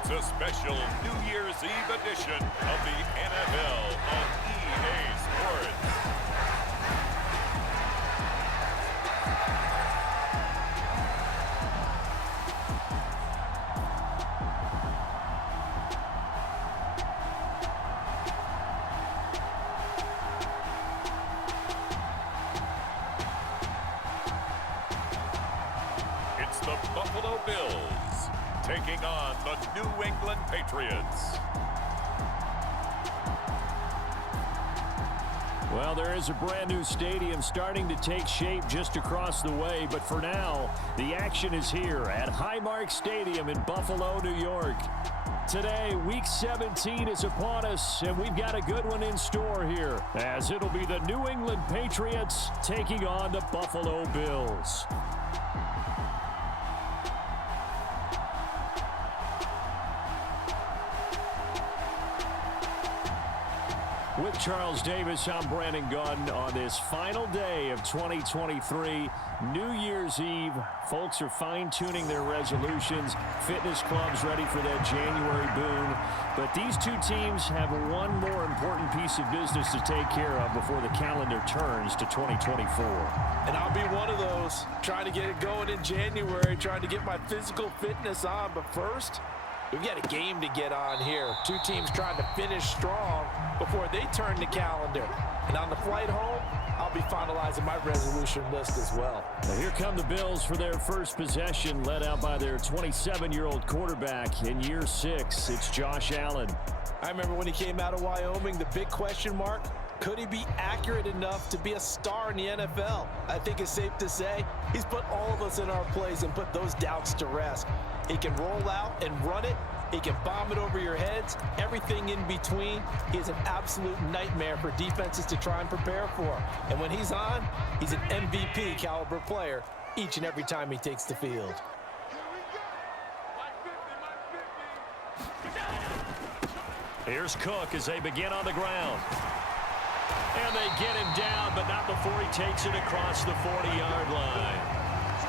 It's a special New Year's Eve edition of the NFL on EA Sports. It's the Buffalo Bills taking on the New England Patriots. Well, there is a brand new stadium starting to take shape just across the way, but for now, the action is here at Highmark Stadium in Buffalo, New York. Today, Week 17 is upon us, and we've got a good one in store here, as it'll be the New England Patriots taking on the Buffalo Bills. With Charles Davis, I'm Brandon Gunn on this final day of 2023, New Year's Eve. Folks are fine-tuning their resolutions. Fitness clubs ready for that January boom. But these two teams have one more important piece of business to take care of before the calendar turns to 2024. And I'll be one of those, trying to get it going in January, trying to get my physical fitness on. But first, we've got a game to get on here. Two teams trying to finish strong before they turn the calendar. And on the flight home, I'll be finalizing my resolution list as well. Now here come the Bills for their first possession, led out by their 27-year-old quarterback in year 6. It's Josh Allen. I remember when he came out of Wyoming, the big question mark, could he be accurate enough to be a star in the NFL? I think it's safe to say he's put all of us in our place and put those doubts to rest. He can roll out and run it. He can bomb it over your heads. Everything in between. He is an absolute nightmare for defenses to try and prepare for. And when he's on, he's an MVP caliber player each and every time he takes the field. Here's Cook as they begin on the ground. And they get him down, but not before he takes it across the 40-yard line.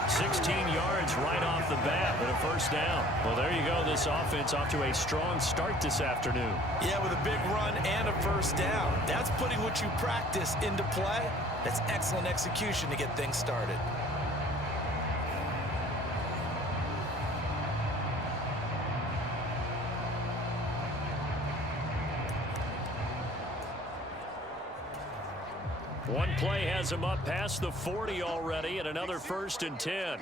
16 yards right off the bat, but a first down. Well, there you go. This offense off to a strong start this afternoon. Yeah, with a big run and a first down. That's putting what you practice into play. That's excellent execution to get things started. One play has him up past the 40 already, and another 1st and 10.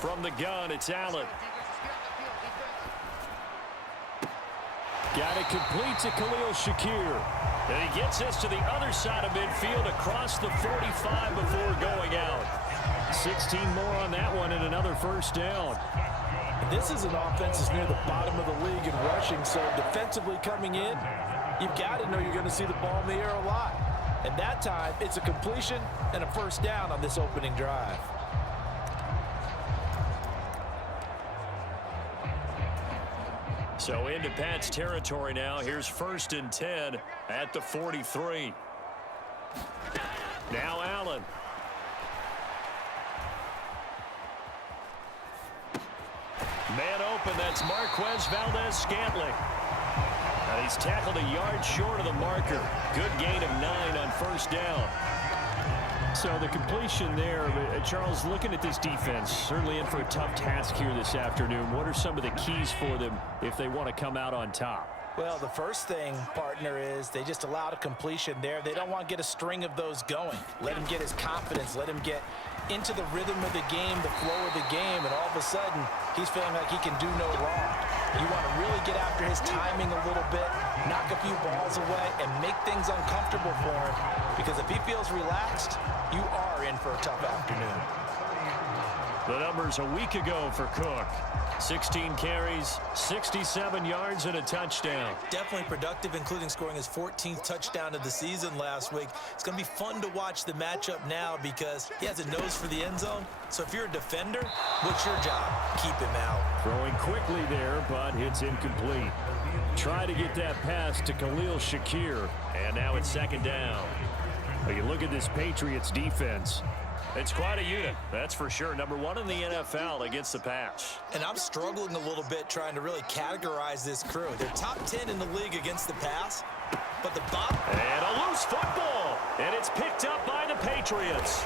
From the gun, it's Allen. Got it complete to Khalil Shakir. And he gets this to the other side of midfield across the 45 before going out. 16 more on that one and another first down. This is an offense that's near the bottom of the league in rushing, so defensively coming in, you've got to know you're going to see the ball in the air a lot. And that time, it's a completion and a first down on this opening drive. So into Pat's territory now. Here's 1st and 10 at the 43. Now Allen. Man open, that's Marquez Valdez-Scantling. And he's tackled a yard short of the marker. Good gain of 9 on first down. So the completion there, Charles, looking at this defense, certainly in for a tough task here this afternoon. What are some of the keys for them if they want to come out on top? Well, the first thing, partner, is they just allowed a completion there. They don't want to get a string of those going. Let him get his confidence. Let him get into the rhythm of the game, the flow of the game, and all of a sudden, he's feeling like he can do no wrong. You want to really get after his timing a little bit, knock a few balls away, and make things uncomfortable for him, because if he feels relaxed, you are in for a tough afternoon. The numbers a week ago for Cook. 16 carries, 67 yards, and a touchdown. Definitely productive, including scoring his 14th touchdown of the season last week. It's going to be fun to watch the matchup now because he has a nose for the end zone. So if you're a defender, what's your job? Keep him out. Throwing quickly there, but it's incomplete. Try to get that pass to Khalil Shakir, and now it's 2nd down. But you look at this Patriots defense. It's quite a unit, that's for sure. Number one in the NFL against the pass. And I'm struggling a little bit trying to really categorize this crew. They're top 10 in the league against the pass, but the bottom... And a loose football, and it's picked up by the Patriots.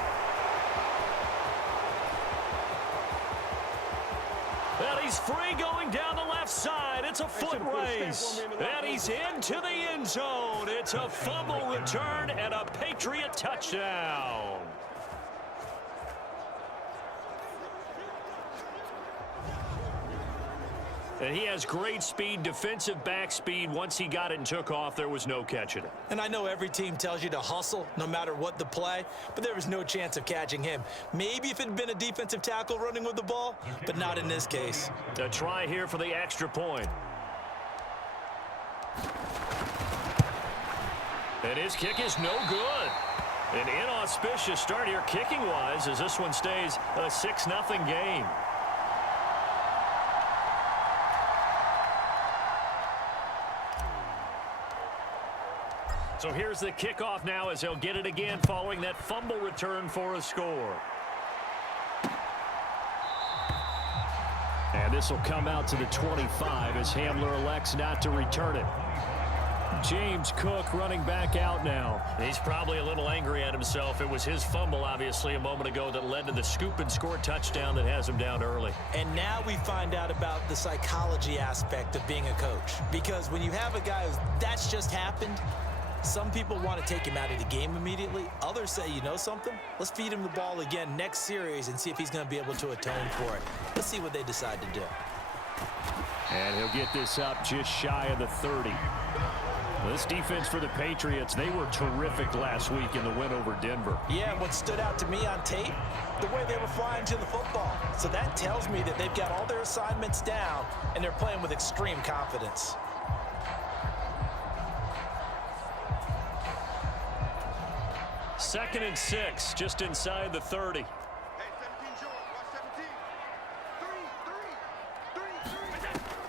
And he's free going down the left side. It's a foot race. And he's into the end zone. It's a fumble return and a Patriot touchdown. And he has great speed, defensive back speed. Once he got it and took off, there was no catching it. And I know every team tells you to hustle no matter what the play, but there was no chance of catching him. Maybe if it had been a defensive tackle running with the ball, but not in this case. A try here for the extra point. And his kick is no good. An inauspicious start here kicking-wise as this one stays a 6-0 game. So here's the kickoff now as they'll get it again following that fumble return for a score. And this will come out to the 25 as Hamler elects not to return it. James Cook running back out now. He's probably a little angry at himself. It was his fumble, obviously, a moment ago that led to the scoop and score touchdown that has him down early. And now we find out about the psychology aspect of being a coach. Because when you have a guy who's that's just happened, some people want to take him out of the game immediately. Others say, you know something? Let's feed him the ball again next series and see if he's going to be able to atone for it. Let's see what they decide to do. And he'll get this up just shy of the 30. This defense for the Patriots, they were terrific last week in the win over Denver. Yeah, what stood out to me on tape, the way they were flying to the football. So that tells me that they've got all their assignments down and they're playing with extreme confidence. Second and 6, just inside the 30.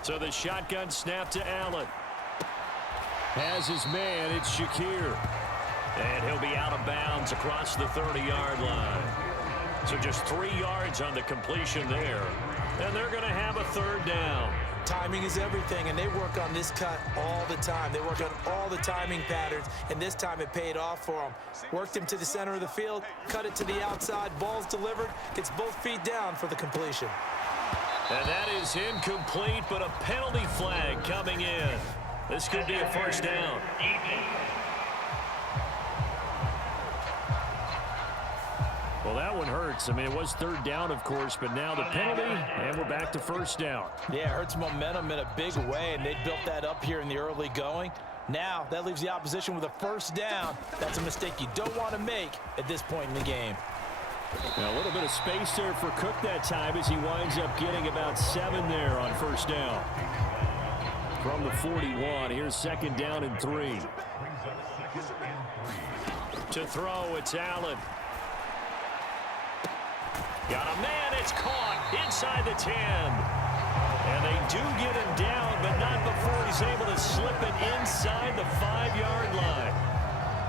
So the shotgun snap to Allen. Has his man, it's Shakir. And he'll be out of bounds across the 30-yard line. So just 3 yards on the completion there. And they're going to have a third down. Timing is everything, and they work on this cut all the time. They work on all the timing patterns, and this time it paid off for them. Worked him to the center of the field, cut it to the outside, ball's delivered, gets both feet down for the completion. And that is incomplete, but a penalty flag coming in. This could be a first down. Well, that one hurts. I mean, it was third down, of course, but now the penalty, and we're back to first down. Yeah, it hurts momentum in a big way, and they built that up here in the early going. Now, that leaves the opposition with a first down. That's a mistake you don't want to make at this point in the game. Now, a little bit of space there for Cook that time as he winds up getting about 7 there on first down. From the 41, here's second down and 3. To throw, it's Allen. Got a man, it's caught inside the 10. And they do get him down, but not before he's able to slip it inside the 5-yard line.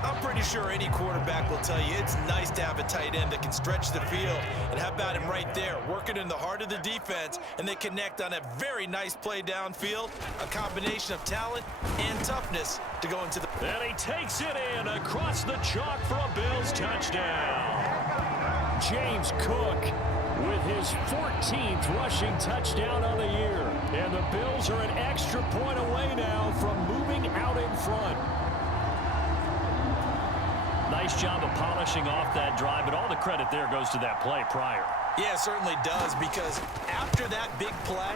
I'm pretty sure any quarterback will tell you it's nice to have a tight end that can stretch the field. And how about him right there, working in the heart of the defense, and they connect on a very nice play downfield, a combination of talent and toughness to go into the... And he takes it in across the chalk for a Bills touchdown. James Cook with his 14th rushing touchdown on the year. And the Bills are an extra point away now from moving out in front. Nice job of polishing off that drive, but all the credit there goes to that play prior. Yeah, it certainly does, because after that big play,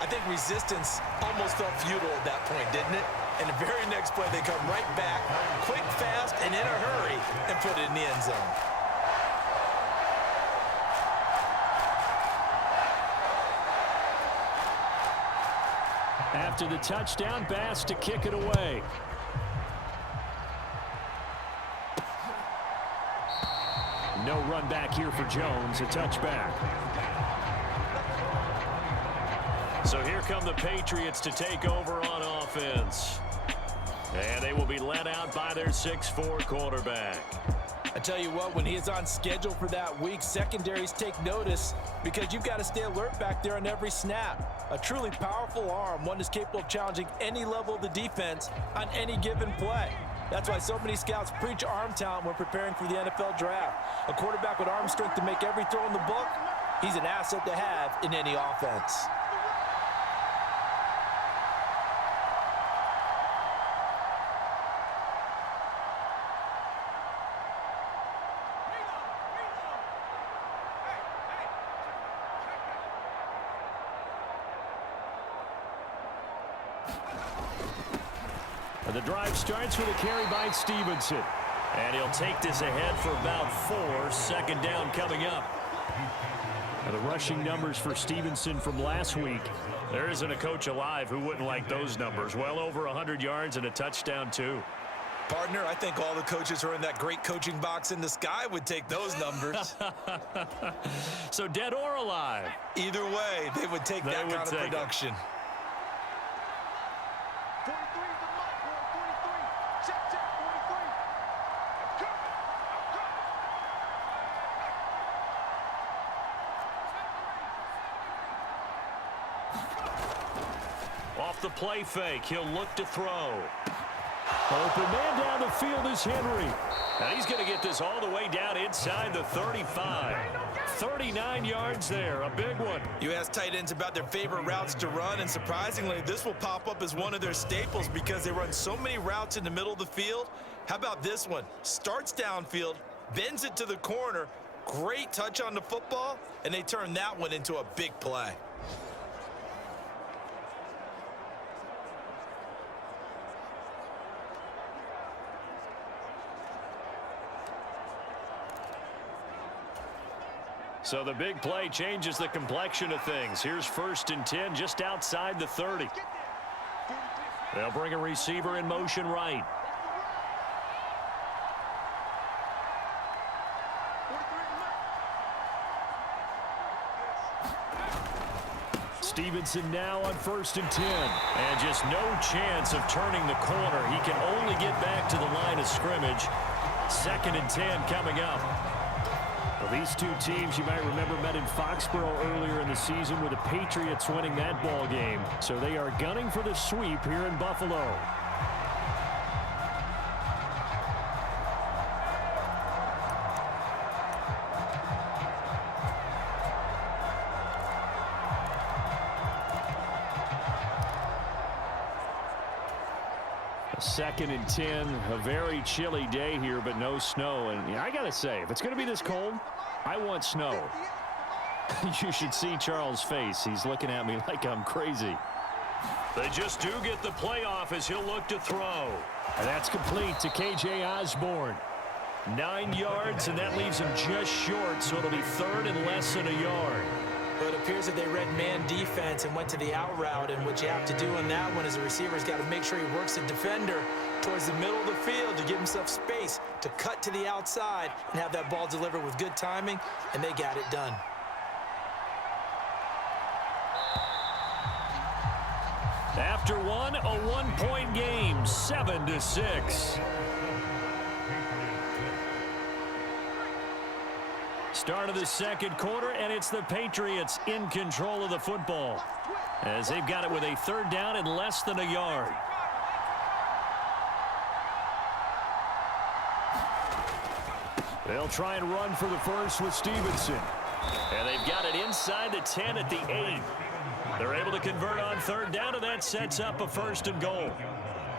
I think resistance almost felt futile at that point, didn't it? And the very next play, they come right back, quick, fast, and in a hurry, and put it in the end zone. After the touchdown, Bass to kick it away. No run back here for Jones, a touchback. So here come the Patriots to take over on offense. And they will be led out by their 6'4" quarterback. I tell you what, when he is on schedule for that week, secondaries take notice because you've got to stay alert back there on every snap. A truly powerful arm, one is capable of challenging any level of the defense on any given play. That's why so many scouts preach arm talent when preparing for the NFL draft. A quarterback with arm strength to make every throw in the book, he's an asset to have in any offense. The drive starts with a carry by Stevenson. And he'll take this ahead for about 4. Second down coming up. Now the rushing numbers for Stevenson from last week. There isn't a coach alive who wouldn't like those numbers. Well over 100 yards and a touchdown, too. Partner, I think all the coaches who are in that great coaching box in the sky would take those numbers. So dead or alive? Either way, they would take that kind of production. Off the play fake, he'll look to throw. Open man down the field is Henry. Now he's going to get this all the way down inside the 35. 39 yards there, a big one. You ask tight ends about their favorite routes to run, and surprisingly, this will pop up as one of their staples because they run so many routes in the middle of the field. How about this one? Starts downfield, bends it to the corner, great touch on the football, and they turn that one into a big play. So the big play changes the complexion of things. Here's 1st and 10 just outside the 30. They'll bring a receiver in motion right. Stevenson now on 1st and 10. And just no chance of turning the corner. He can only get back to the line of scrimmage. 2nd and 10 coming up. Well, these two teams, you might remember, met in Foxborough earlier in the season with the Patriots winning that ball game. So they are gunning for the sweep here in Buffalo. Second and 10, a very chilly day here, but no snow. And I got to say, if it's going to be this cold, I want snow. You should see Charles' face. He's looking at me like I'm crazy. They just do get the playoff as he'll look to throw. And that's complete to K.J. Osborne. 9 yards, and that leaves him just short, so it'll be 3rd and less than a yard. But it appears that they read man defense and went to the out route, and what you have to do on that one is the receiver's got to make sure he works the defender towards the middle of the field to give himself space to cut to the outside and have that ball delivered with good timing, and they got it done. After one, a 1-point game, 7-6. Start of the second quarter, and it's the Patriots in control of the football as they've got it with a 3rd down and less than a yard. They'll try and run for the first with Stevenson. And they've got it inside the 10 at the 8. They're able to convert on 3rd down, and that sets up a 1st and goal.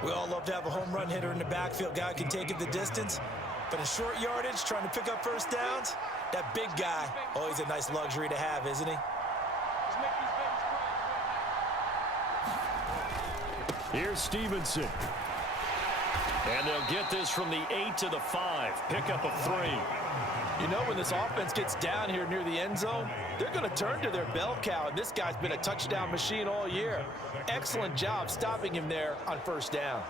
We all love to have a home run hitter in the backfield. Guy can take it the distance. But in short yardage, trying to pick up 1st downs, that big guy, always a nice luxury to have, isn't he? Here's Stevenson. And they'll get this from the 8 to the 5. Pickup of 3. You know, when this offense gets down here near the end zone, they're going to turn to their bell cow, and this guy's been a touchdown machine all year. Excellent job stopping him there on 1st down.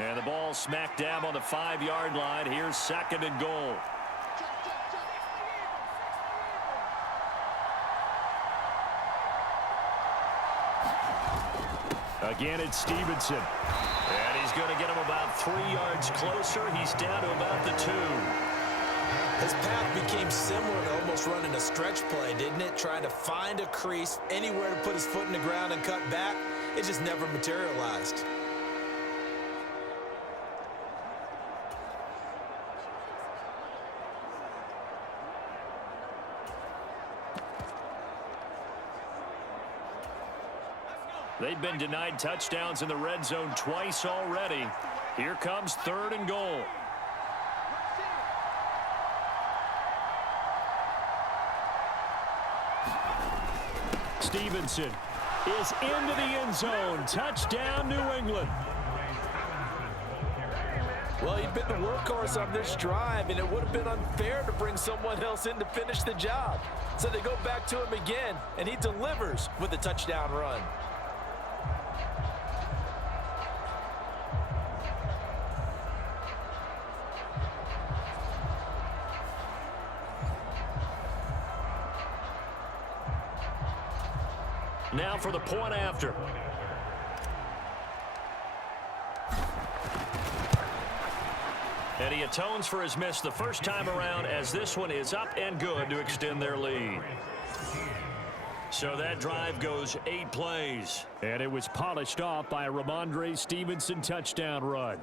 And the ball smack dab on the 5-yard line. Here's 2nd and goal. Again, it's Stevenson. And he's going to get him about 3 yards closer. He's down to about the 2. His path became similar to almost running a stretch play, didn't it? Trying to find a crease, anywhere to put his foot in the ground and cut back. It just never materialized. They've been denied touchdowns in the red zone twice already. Here comes 3rd and goal. Stevenson is into the end zone. Touchdown, New England. Well, he'd been the workhorse on this drive, and it would have been unfair to bring someone else in to finish the job. So they go back to him again, and he delivers with a touchdown run. Now for the point after. And he atones for his miss the first time around, as this one is up and good to extend their lead. So that drive goes 8 plays. And it was polished off by a Ramondre Stevenson touchdown run.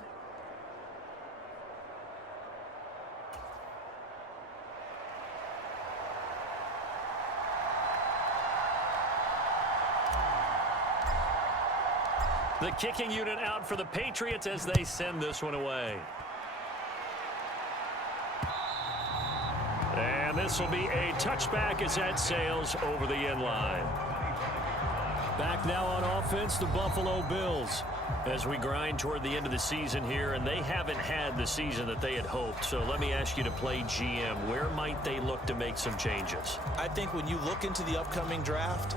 The kicking unit out for the Patriots as they send this one away. And this will be a touchback as that sails over the end line. Back now on offense, the Buffalo Bills. As we grind toward the end of the season here, and they haven't had the season that they had hoped. So let me ask you to play GM. Where might they look to make some changes? I think when you look into the upcoming draft,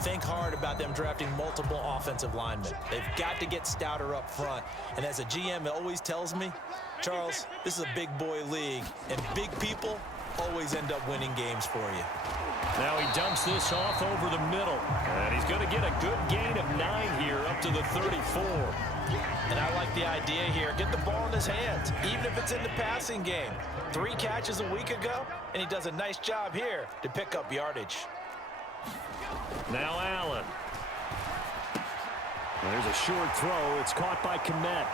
think hard about them drafting multiple offensive linemen. They've got to get stouter up front. And as a GM, it always tells me, Charles, this is a big boy league, and big people always end up winning games for you. Now he dumps this off over the middle. And he's going to get a good gain of 9 here up to the 34. And I like the idea here. Get the ball in his hands, even if it's in the passing game. 3 catches a week ago, and he does a nice job here to pick up yardage. Now Allen. There's a short throw. It's caught by Kmet.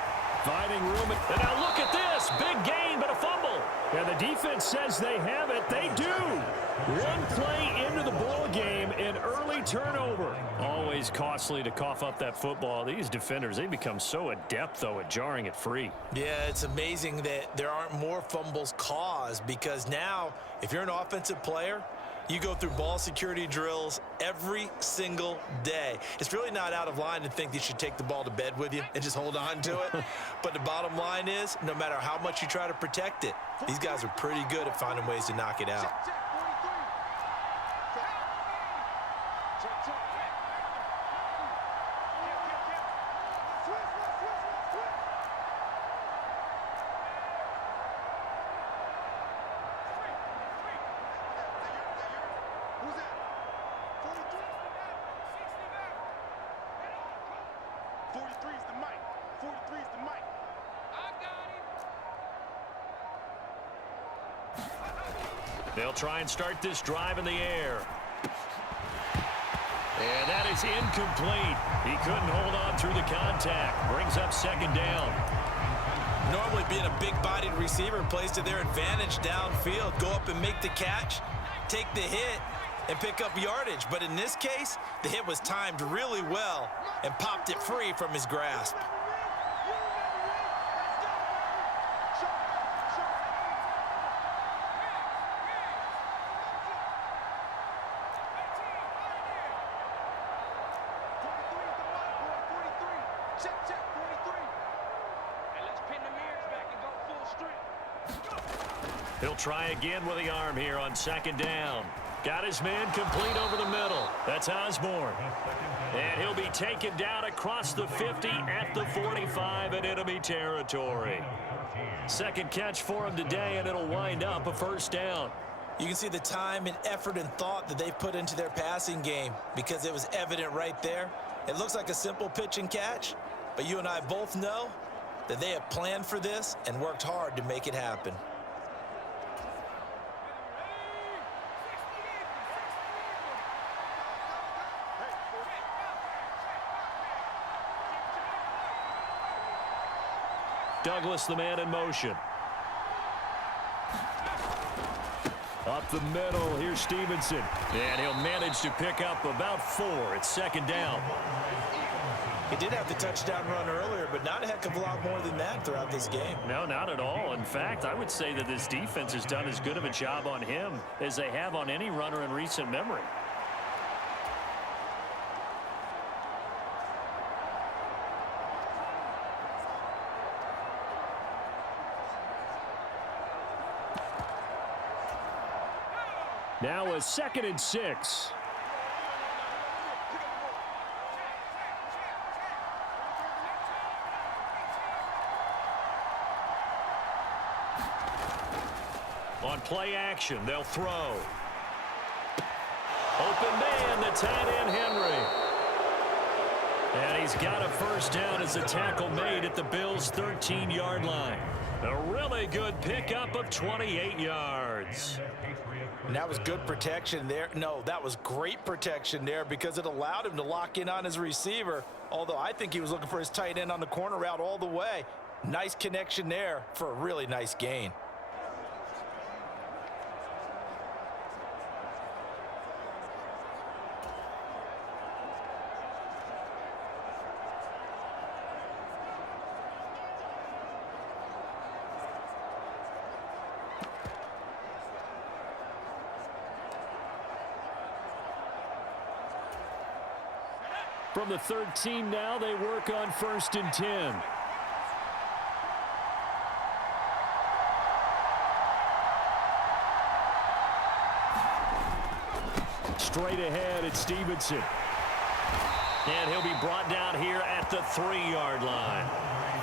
Finding room. And now look at this. Big gain, but a fumble. And the defense says they have it. They do. One play into the ball game, an early turnover. Always costly to cough up that football. These defenders, they become so adept, though, at jarring it free. Yeah, it's amazing that there aren't more fumbles caused, because now, if you're an offensive player, you go through ball security drills every single day. It's really not out of line to think you should take the ball to bed with you and just hold on to it. But the bottom line is, no matter how much you try to protect it, these guys are pretty good at finding ways to knock it out. They'll try and start this drive in the air. And that is incomplete. He couldn't hold on through the contact. Brings up 2nd down. Normally being a big-bodied receiver plays to their advantage downfield. Go up and make the catch, take the hit, and pick up yardage. But in this case, the hit was timed really well and popped it free from his grasp. He'll try again with the arm here on 2nd down. Got his man complete over the middle. That's Osborne. And he'll be taken down across the 50 at the 45 in enemy territory. 2nd catch for him today, and it'll wind up a 1st down. You can see the time and effort and thought that they've put into their passing game because it was evident right there. It looks like a simple pitch and catch, but you and I both know that they have planned for this and worked hard to make it happen. Douglas, the man in motion. Up the middle, here's Stevenson. And he'll manage to pick up about 4. It's second down. He did have the touchdown run earlier, but not a heck of a lot more than that throughout this game. No, not at all. In fact, I would say that this defense has done as good of a job on him as they have on any runner in recent memory. Now a 2nd and 6. On play action, they'll throw. Open man, the tight end, Henry. And he's got a first down as the tackle made at the Bills' 13-yard line. A really good pickup of 28 yards. And that was good protection there. No, that was great protection there because it allowed him to lock in on his receiver, although I think he was looking for his tight end on the corner route all the way. Nice connection there for a really nice gain. From the 13 now, they work on 1st and 10. Straight ahead, it's Stevenson. And he'll be brought down here at the 3-yard line.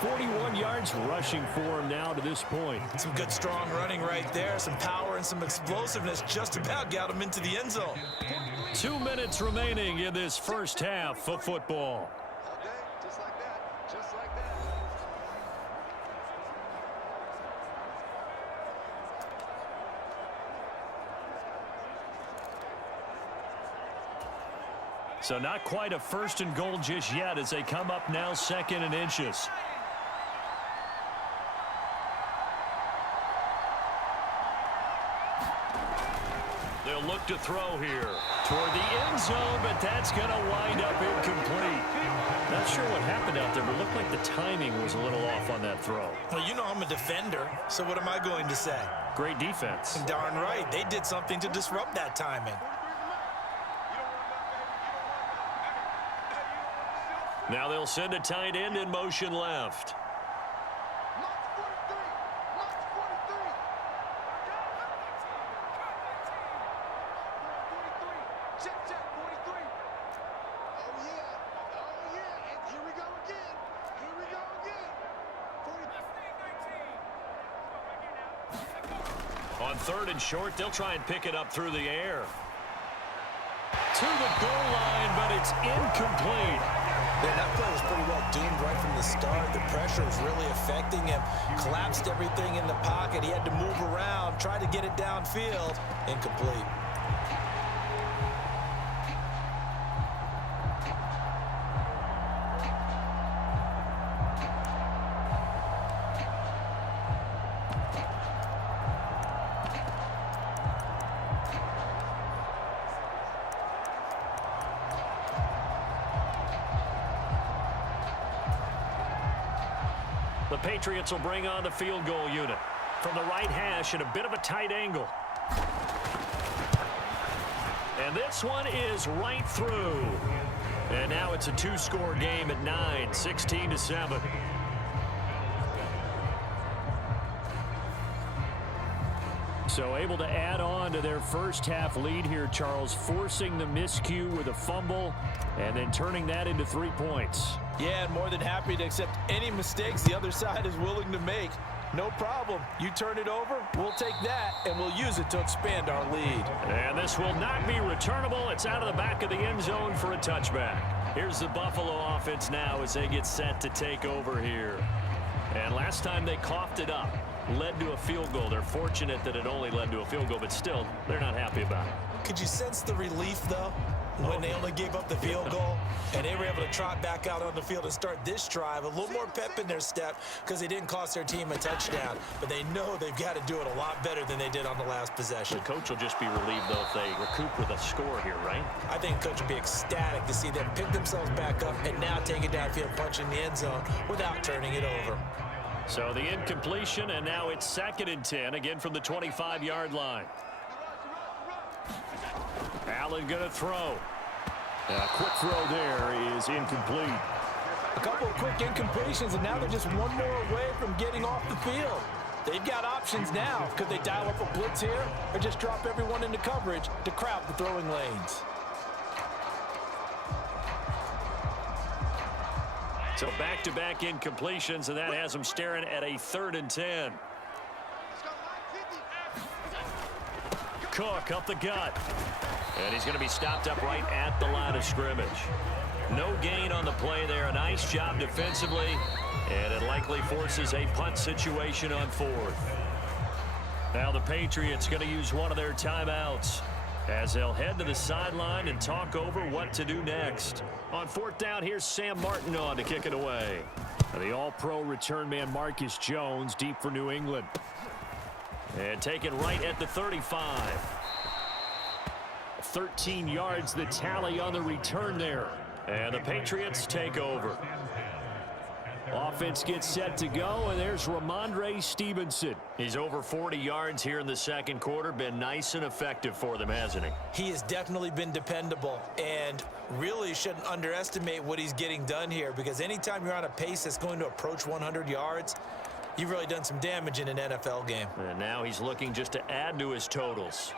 41 yards rushing for him now to this point. Some good strong running right there. Some power and some explosiveness just about got him into the end zone. 2 minutes remaining in this first half of football. Okay, just like that, just like that. So not quite a 1st and goal just yet as they come up now 2nd and inches. They'll look to throw here toward the end zone, but that's going to wind up incomplete. Not sure what happened out there, but it looked like the timing was a little off on that throw. Well, you know I'm a defender, so what am I going to say? Great defense. Darn right. They did something to disrupt that timing. Now they'll send a tight end in motion left. On 3rd and short, they'll try and pick it up through the air. To the goal line, but it's incomplete. Yeah, that play was pretty well doomed right from the start. The pressure was really affecting him. Collapsed everything in the pocket. He had to move around, try to get it downfield. Incomplete. The Patriots will bring on the field goal unit from the right hash at a bit of a tight angle. And this one is right through. And now it's a 2-score game at 9, 16-7. So able to add on to their first half lead here, Charles, forcing the miscue with a fumble and then turning that into 3 points. Yeah, and more than happy to accept any mistakes the other side is willing to make. No problem. You turn it over, we'll take that, and we'll use it to expand our lead. And this will not be returnable. It's out of the back of the end zone for a touchback. Here's the Buffalo offense now as they get set to take over here. And last time they coughed it up, led to a field goal. They're fortunate that it only led to a field goal, but still, they're not happy about it. Could you sense the relief, though, when they only gave up the field goal and they were able to trot back out on the field and start this drive? A little more pep in their step because they didn't cost their team a touchdown, but they know they've got to do it a lot better than they did on the last possession. The coach will just be relieved, though, if they recoup with a score here, right? I think the coach will be ecstatic to see them pick themselves back up and now take it downfield, punching the end zone without turning it over. So the incompletion, and now it's 2nd and 10, again from the 25-yard line. Allen going to throw. A quick throw there is incomplete. A couple of quick incompletions, and now they're just one more away from getting off the field. They've got options now. Could they dial up a blitz here or just drop everyone into coverage to crowd the throwing lanes? So back-to-back incompletions, and that has them staring at a 3rd and 10. Cook up the gut. And he's going to be stopped up right at the line of scrimmage. No gain on the play there. A nice job defensively. And it likely forces a punt situation on 4th. Now the Patriots going to use one of their timeouts as they'll head to the sideline and talk over what to do next. On 4th down, here's Sam Martin on to kick it away. The all-pro return man Marcus Jones deep for New England. And taken right at the 35. 13 yards the tally on the return there. And the Patriots take over. Offense gets set to go, and there's Ramondre Stevenson. He's over 40 yards here in the 2nd quarter. Been nice and effective for them, hasn't he? He has definitely been dependable, and really shouldn't underestimate what he's getting done here, because anytime you're on a pace that's going to approach 100 yards, you've really done some damage in an NFL game. And now he's looking just to add to his totals.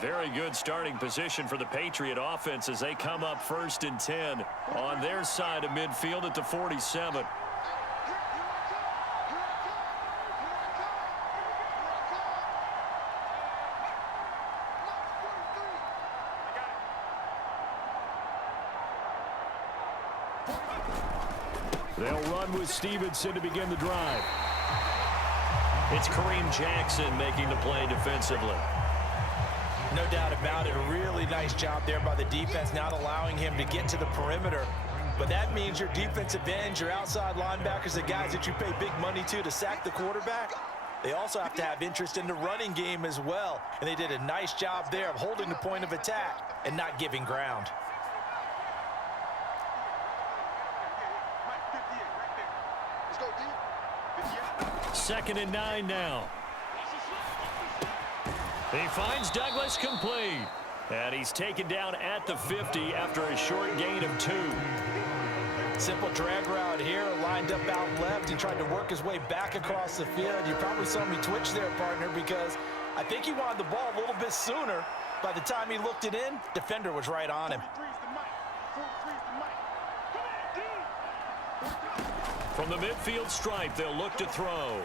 Very good starting position for the Patriot offense as they come up 1st and 10 on their side of midfield at the 47. They'll run with Stevenson to begin the drive. It's Kareem Jackson making the play defensively. No doubt about it. A really nice job there by the defense, not allowing him to get to the perimeter. But that means your defensive ends, your outside linebackers, the guys that you pay big money to sack the quarterback, they also have to have interest in the running game as well. And they did a nice job there of holding the point of attack and not giving ground. Second and 9 now. He finds Douglas complete. And he's taken down at the 50 after a short gain of 2. Simple drag route here, lined up out left. He tried to work his way back across the field. You probably saw me twitch there, partner, because I think he wanted the ball a little bit sooner. By the time he looked it in, defender was right on him. From the midfield stripe, they'll look to throw.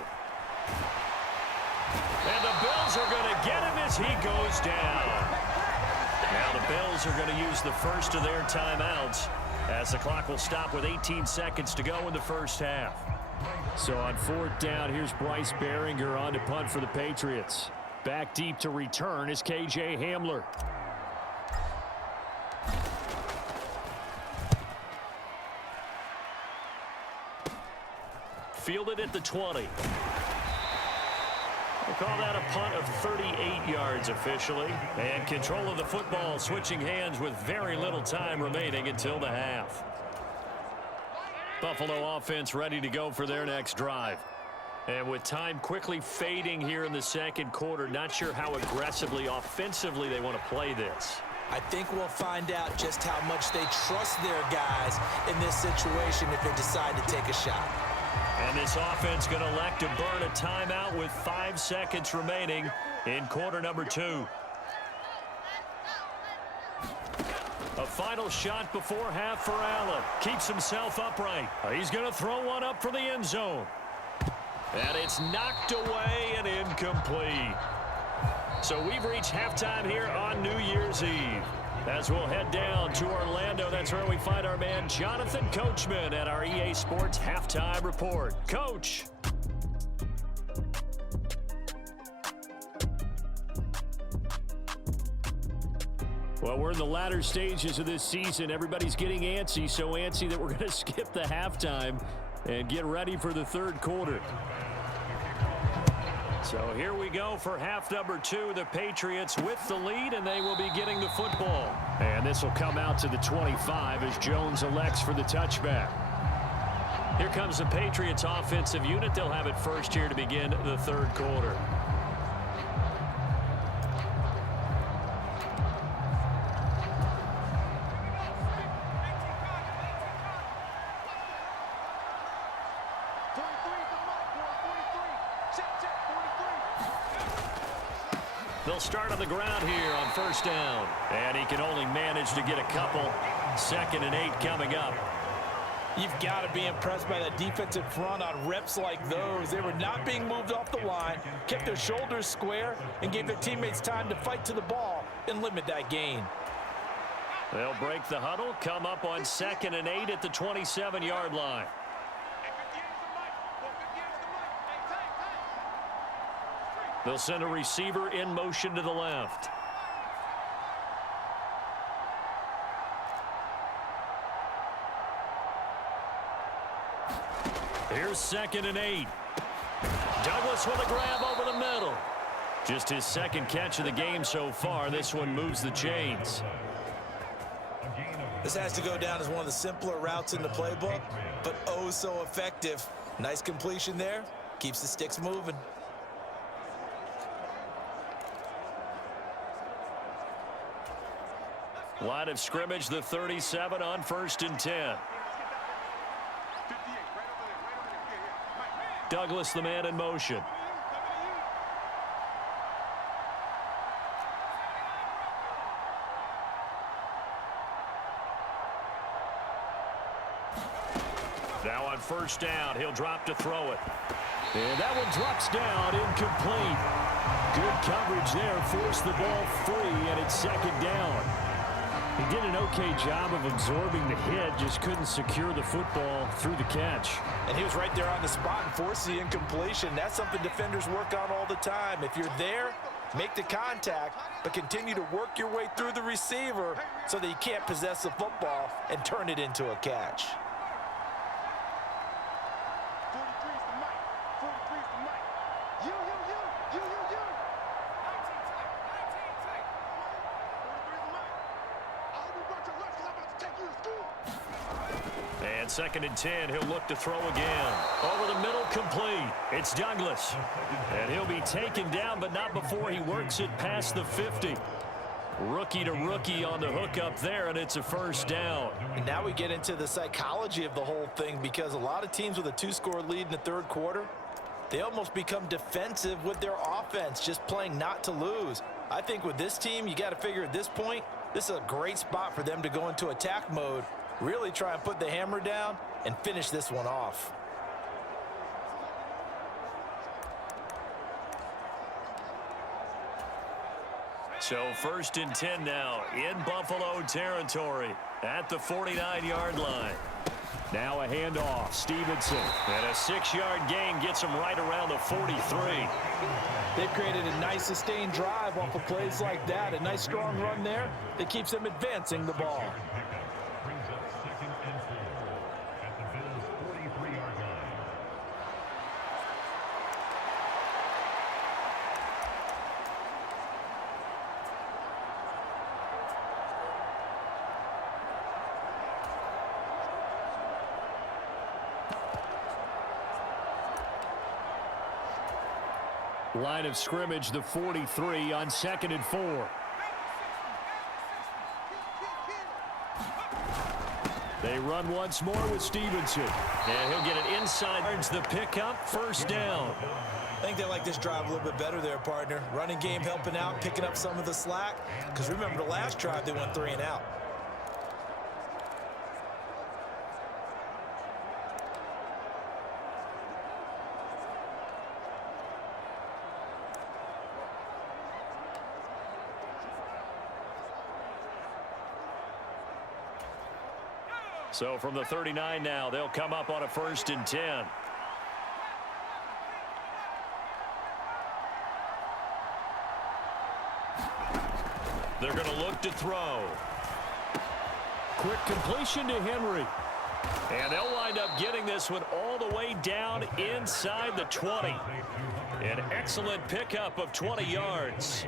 And the Bills are going to get him as he goes down. Now the Bills are going to use the first of their timeouts as the clock will stop with 18 seconds to go in the first half. So on 4th down, here's Bryce Behringer on to punt for the Patriots. Back deep to return is KJ Hamler. Fielded at the 20. They call that a punt of 38 yards officially. And control of the football switching hands with very little time remaining until the half. Buffalo offense ready to go for their next drive. And with time quickly fading here in the 2nd quarter, not sure how aggressively, offensively they want to play this. I think we'll find out just how much they trust their guys in this situation if they decide to take a shot. And this offense going to elect to burn a timeout with 5 seconds remaining in quarter number 2. A final shot before half for Allen. Keeps himself upright. He's going to throw one up for the end zone. And it's knocked away and incomplete. So we've reached halftime here on New Year's Eve. As we'll head down to Orlando, that's where we find our man Jonathan Coachman at our EA Sports Halftime Report. Coach. Well, we're in the latter stages of this season. Everybody's getting antsy, so antsy that we're going to skip the halftime and get ready for the third quarter. So here we go for half number 2. The Patriots with the lead, and they will be getting the football. And this will come out to the 25 as Jones elects for the touchback. Here comes the Patriots offensive unit. They'll have it first here to begin the third quarter. They'll start on the ground here on first down. And he can only manage to get a couple. 2nd and 8 coming up. You've got to be impressed by that defensive front on reps like those. They were not being moved off the line, kept their shoulders square, and gave their teammates time to fight to the ball and limit that gain. They'll break the huddle, come up on 2nd and 8 at the 27-yard line. They'll send a receiver in motion to the left. Here's 2nd and 8. Douglas with a grab over the middle. Just his 2nd catch of the game so far. This one moves the chains. This has to go down as one of the simpler routes in the playbook, but oh so effective. Nice completion there. Keeps the sticks moving. Line of scrimmage, the 37 on 1st and 10. Douglas, the man in motion. Now on 1st down, he'll drop to throw it. And that one drops down, incomplete. Good coverage there, forced the ball free, and it's 2nd down. He did an okay job of absorbing the hit, just couldn't secure the football through the catch. And he was right there on the spot and forced the incompletion. That's something defenders work on all the time. If you're there, make the contact, but continue to work your way through the receiver so that you can't possess the football and turn it into a catch. And 2nd and 10, he'll look to throw again. Over the middle, complete. It's Douglas. And he'll be taken down, but not before he works it past the 50. Rookie to rookie on the hook up there, and it's a 1st down. And now we get into the psychology of the whole thing, because a lot of teams with a 2-score lead in the 3rd quarter, they almost become defensive with their offense, just playing not to lose. I think with this team, you got to figure at this point, this is a great spot for them to go into attack mode, really try and put the hammer down and finish this one off. So 1st and 10 now in Buffalo territory at the 49-yard line. Now a handoff, Stevenson. And a 6-yard gain gets him right around the 43. They've created a nice sustained drive off of plays like that. A nice strong run there that keeps them advancing the ball. Line of scrimmage, the 43 on 2nd and 4. They run once more with Stevenson. And he'll get it inside. The pickup, 1st down. I think they like this drive a little bit better there, partner. Running game helping out, picking up some of the slack. Because remember, the last drive, they went 3 and out. So from the 39 now, they'll come up on a 1st and 10. They're going to look to throw. Quick completion to Henry. And they'll wind up getting this one all the way down inside the 20. An excellent pickup of 20 yards.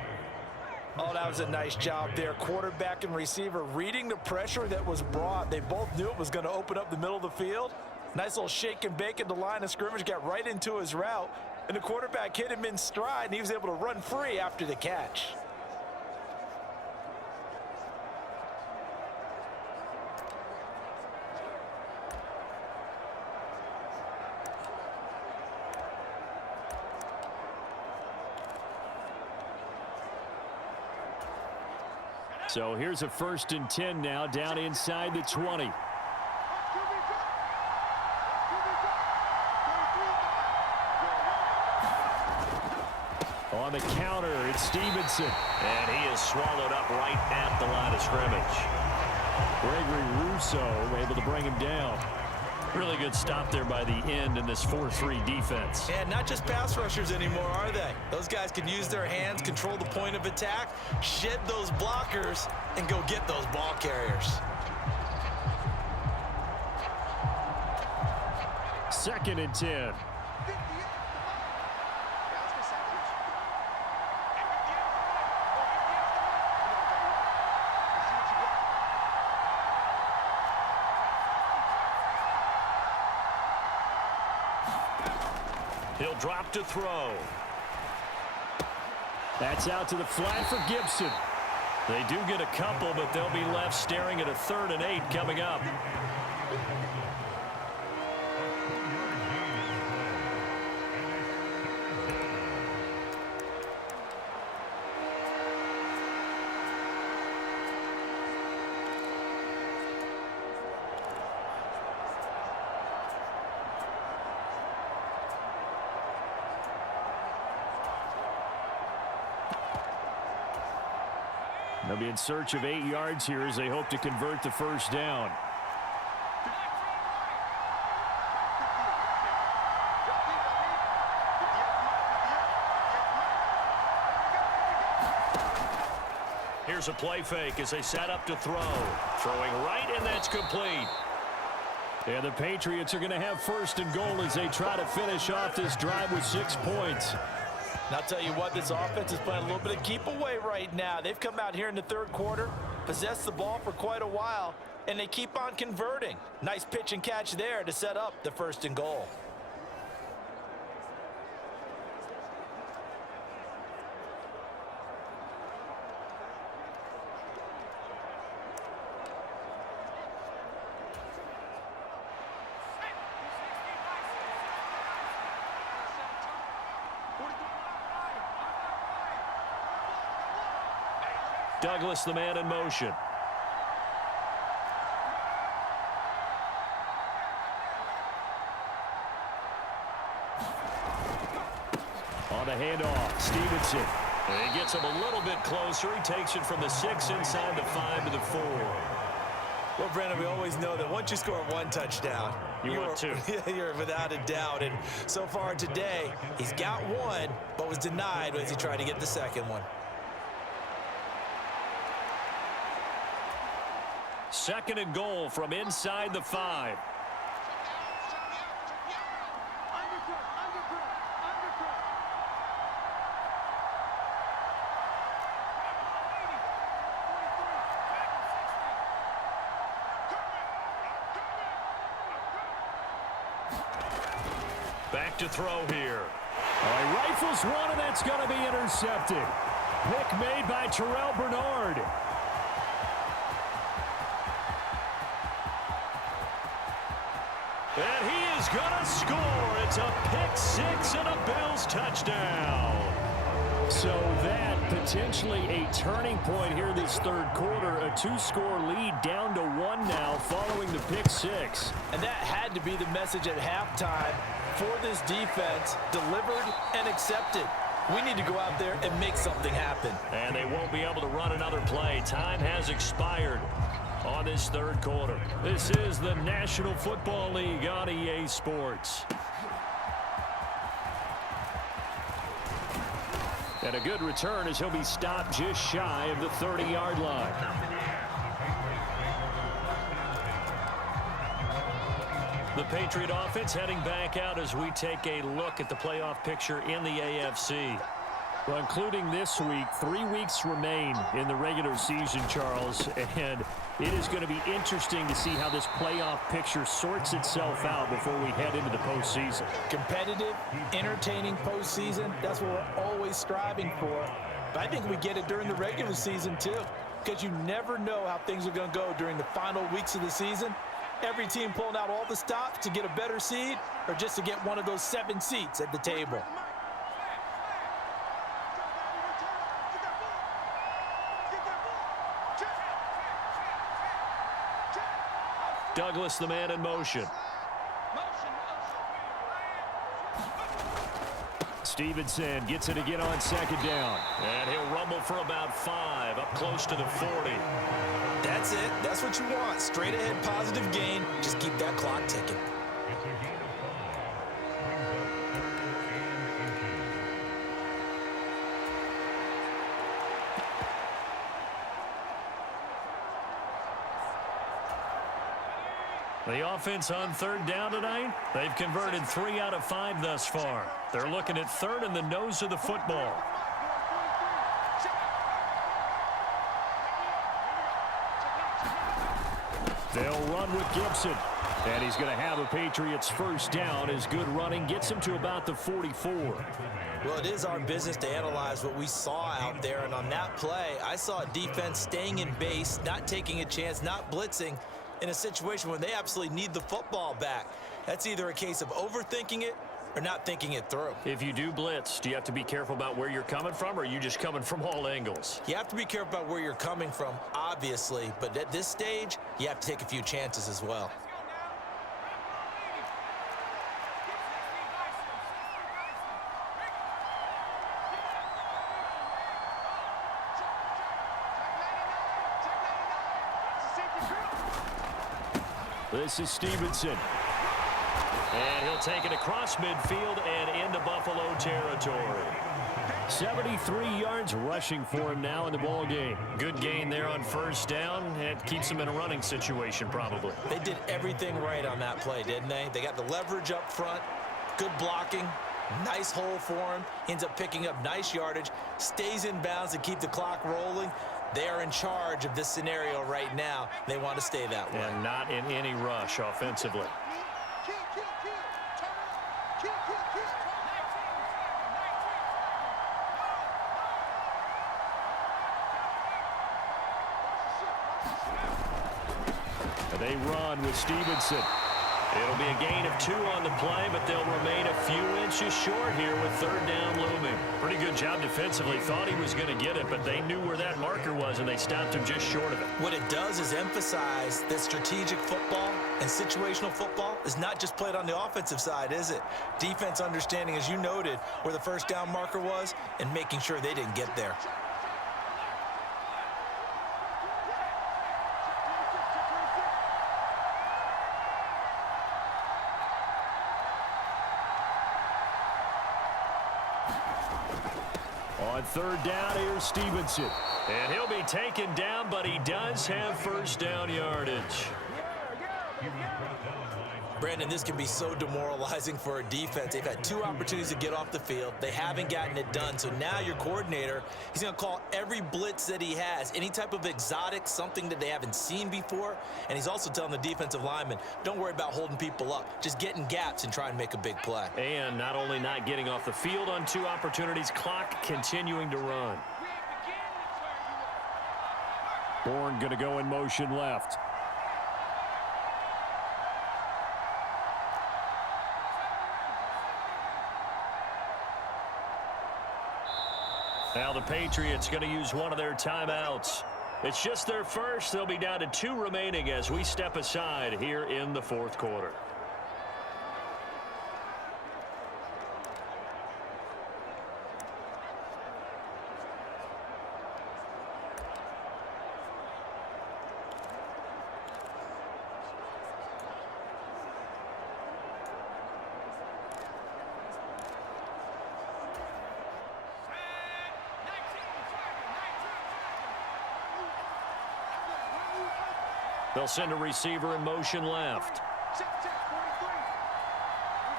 Oh, that was a nice job there. Quarterback and receiver reading the pressure that was brought. They both knew it was going to open up the middle of the field. Nice little shake and bake at the line of scrimmage, got right into his route. And the quarterback hit him in stride, and he was able to run free after the catch. So here's a 1st and 10 now, down inside the 20. On the counter, it's Stevenson. And he is swallowed up right at the line of scrimmage. Gregory Rousseau able to bring him down. Really good stop there by the end in this 4-3 defense. And not just pass rushers anymore, are they? Those guys can use their hands, control the point of attack, shed those blockers, and go get those ball carriers. 2nd and 10. He'll drop to throw. That's out to the flat for Gibson. They do get a couple, but they'll be left staring at a 3rd and 8 coming up. They'll be in search of 8 yards here as they hope to convert the 1st down. Here's a play fake as they set up to throw. Throwing right, and that's complete. And the Patriots are going to have 1st and goal as they try to finish off this drive with 6 points. And I'll tell you what, this offense is playing a little bit of keep away right now. They've come out here in the 3rd quarter, possessed the ball for quite a while, and they keep on converting. Nice pitch and catch there to set up the 1st and goal. Douglas, the man in motion. On the handoff, Stevenson. And he gets him a little bit closer. He takes it from the 6 inside the 5 to the 4. Well, Brandon, we always know that once you score 1 touchdown, you're 2. You're without a doubt. And so far today, he's got 1, but was denied as he tried to get the 2nd one. 2nd and goal from inside the 5. Back to throw here. All right, rifles one, and that's going to be intercepted. Pick made by Terrell Bernard. And he is going to score. It's a pick-6 and a Bills touchdown. So that potentially a turning point here this 3rd quarter. A 2-score lead down to 1 now following the pick-6. And that had to be the message at halftime for this defense, delivered and accepted. We need to go out there and make something happen. And they won't be able to run another play. Time has expired on this third quarter. This is the National Football League on EA Sports. And a good return as he'll be stopped just shy of the 30-yard line. The Patriot offense heading back out as we take a look at the playoff picture in the AFC. Well, including this week, 3 weeks remain in the regular season, Charles, and it is going to be interesting to see how this playoff picture sorts itself out before we head into the postseason. Competitive, entertaining postseason, that's what we're always striving for. But I think we get it during the regular season, too, because you never know how things are going to go during the final weeks of the season. Every team pulling out all the stops to get a better seed or just to get one of those 7 seats at the table. Douglas, the man in motion. Stevenson gets it again on second down. And he'll rumble for about 5, up close to the 40. That's it. That's what you want. Straight ahead, positive gain. Just keep that clock ticking. The offense on third down tonight, they've converted 3 out of 5 thus far. They're looking at third in the nose of the football. They'll run with Gibson. And he's going to have a Patriots first down as good running gets him to about the 44. Well, it is our business to analyze what we saw out there. And on that play, I saw a defense staying in base, not taking a chance, not blitzing in a situation where they absolutely need the football back. That's either a case of overthinking it or not thinking it through. If you do blitz, do you have to be careful about where you're coming from, or are you just coming from all angles? You have to be careful about where you're coming from, obviously. But at this stage, you have to take a few chances as well. This is Stevenson. And he'll take it across midfield and into Buffalo territory. 73 yards rushing for him now in the ball game. Good gain there on first down. It keeps him in a running situation probably. They did everything right on that play, didn't they? They got the leverage up front, good blocking, nice hole for him. Ends up picking up nice yardage, stays in bounds to keep the clock rolling. They are in charge of this scenario right now. They want to stay that way. And not in any rush offensively. They run with Stevenson. It'll be a gain of 2 on the play, but they'll remain a few inches short here with third down looming. Pretty good job defensively. Thought he was going to get it, but they knew where that marker was, and they stopped him just short of it. What it does is emphasize that strategic football and situational football is not just played on the offensive side, is it? Defense understanding, as you noted, where the first down marker was and making sure they didn't get there. On third down, here's Stevenson. And he'll be taken down, but he does have first down yardage. Brandon, this can be so demoralizing for a defense. They've had 2 opportunities to get off the field. They haven't gotten it done. So now your coordinator, he's going to call every blitz that he has, any type of exotic, something that they haven't seen before. And he's also telling the defensive lineman, don't worry about holding people up. Just get in gaps and try and make a big play. And not only not getting off the field on 2 opportunities, clock continuing to run. Bourne going to go in motion left. Now the Patriots going to use one of their timeouts. It's just their first. They'll be down to 2 remaining as we step aside here in the fourth quarter. They'll send a receiver in motion left. Check, 43. We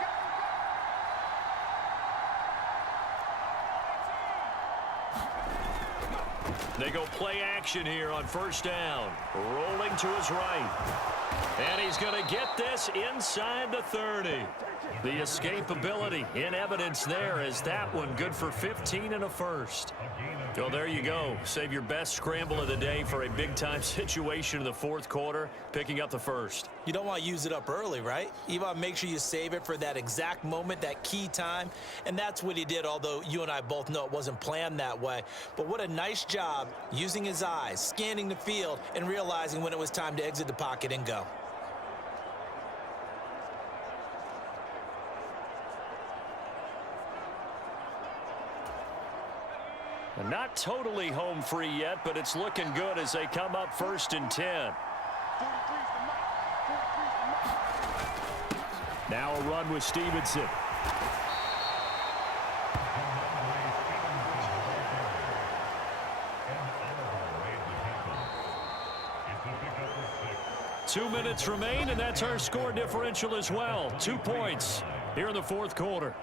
got They go play action here on first down. Rolling to his right. And he's going to get this inside the 30. The escapability in evidence there as that one good for 15 and a first. Well, there you go. Save your best scramble of the day for a big-time situation in the fourth quarter, picking up the first. You don't want to use it up early, right? You want to make sure you save it for that exact moment, that key time. And that's what he did, although you and I both know it wasn't planned that way. But what a nice job using his eyes, scanning the field, and realizing when it was time to exit the pocket and go. Not totally home free yet, but it's looking good as they come up first and 10. Now a run with Stevenson. Two minutes remain, and that's our score differential as well. 2 points here in the fourth quarter.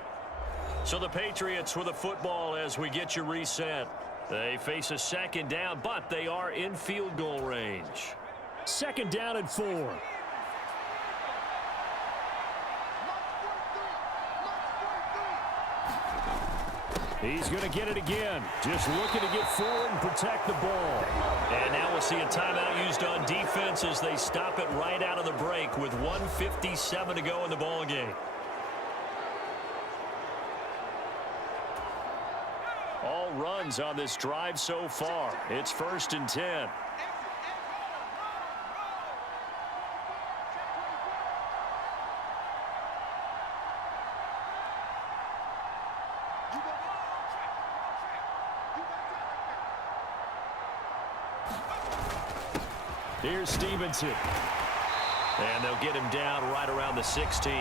So the Patriots with the football as we get you reset. They face a second down, but they are in field goal range. Second down and 4. He's going to get it again. Just looking to get forward and protect the ball. And now we'll see a timeout used on defense as they stop it right out of the break with 1:57 to go in the ball game. All runs on this drive so far. It's first and 10. Here's Stevenson. And they'll get him down right around the 16.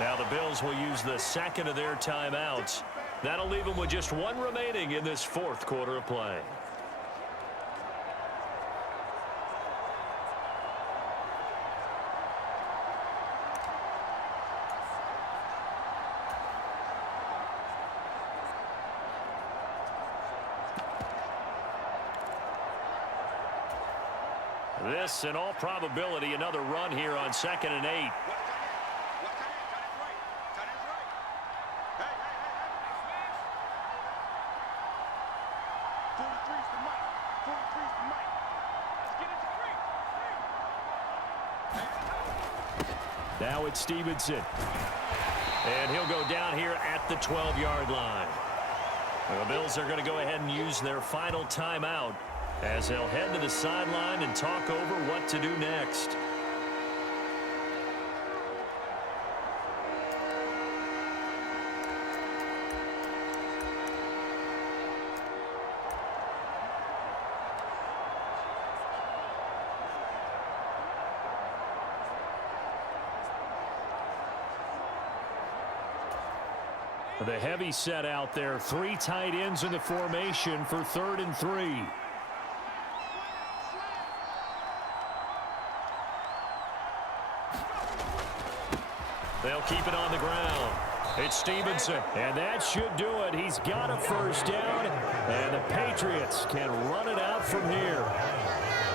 Now the Bills will use the second of their timeouts. That'll leave them with just one remaining in this fourth quarter of play. This, in all probability, another run here on 2nd and 8. Now it's Stevenson. And he'll go down here at the 12-yard line. The Bills are going to go ahead and use their final timeout as they'll head to the sideline and talk over what to do next. The heavy set out there. 3 tight ends in the formation for 3rd and 3. They'll keep it on the ground. It's Stevenson. And that should do it. He's got a first down. And the Patriots can run it out from here.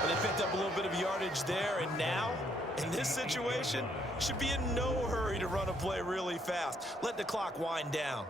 They picked up a little bit of yardage there, and now, in this situation, should be in no hurry to run a play really fast. Let the clock wind down.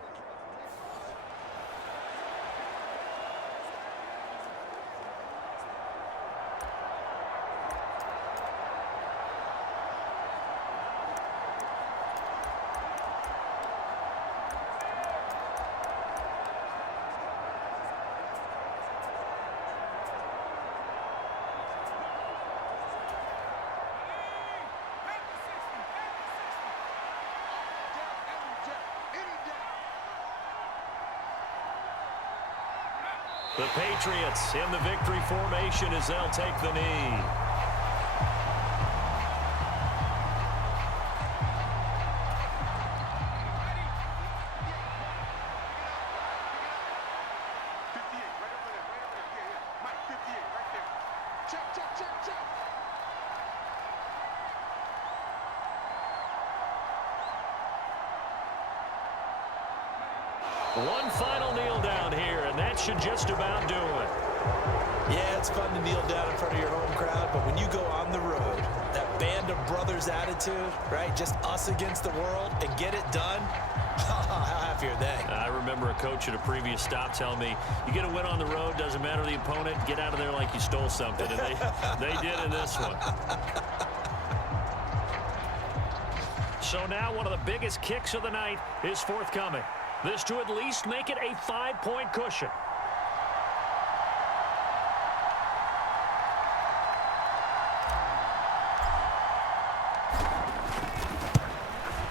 The Patriots in the victory formation as they'll take the knee. One final kneel down here, and that should just about do it. Yeah, it's fun to kneel down in front of your home crowd, but when you go on the road, that band of brothers attitude, right? Just us against the world and get it done. How happy are they? I remember a coach at a previous stop telling me, you get a win on the road, doesn't matter the opponent, get out of there like you stole something. And they did in this one. So now one of the biggest kicks of the night is forthcoming. This to at least make it a 5-point cushion.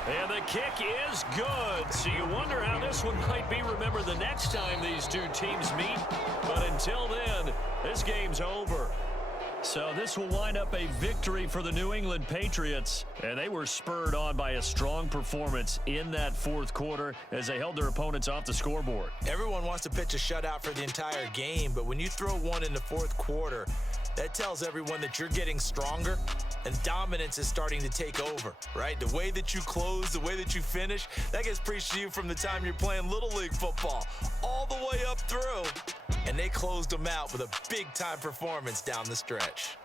And the kick is good. So you wonder how this one might be remembered the next time these two teams meet. But until then, this game's over. So this will wind up a victory for the New England Patriots. And they were spurred on by a strong performance in that fourth quarter as they held their opponents off the scoreboard. Everyone wants to pitch a shutout for the entire game, but when you throw one in the fourth quarter, that tells everyone that you're getting stronger and dominance is starting to take over, right? The way that you close, the way that you finish, that gets preached to you from the time you're playing Little League football all the way up through. And they closed them out with a big-time performance down the stretch.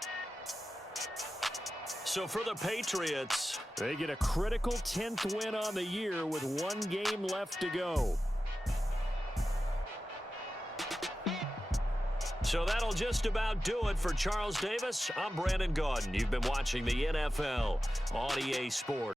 So for the Patriots, they get a critical 10th win on the year with one game left to go. So that'll just about do it for Charles Davis. I'm Brandon Gaudin. You've been watching the NFL on EA Sports.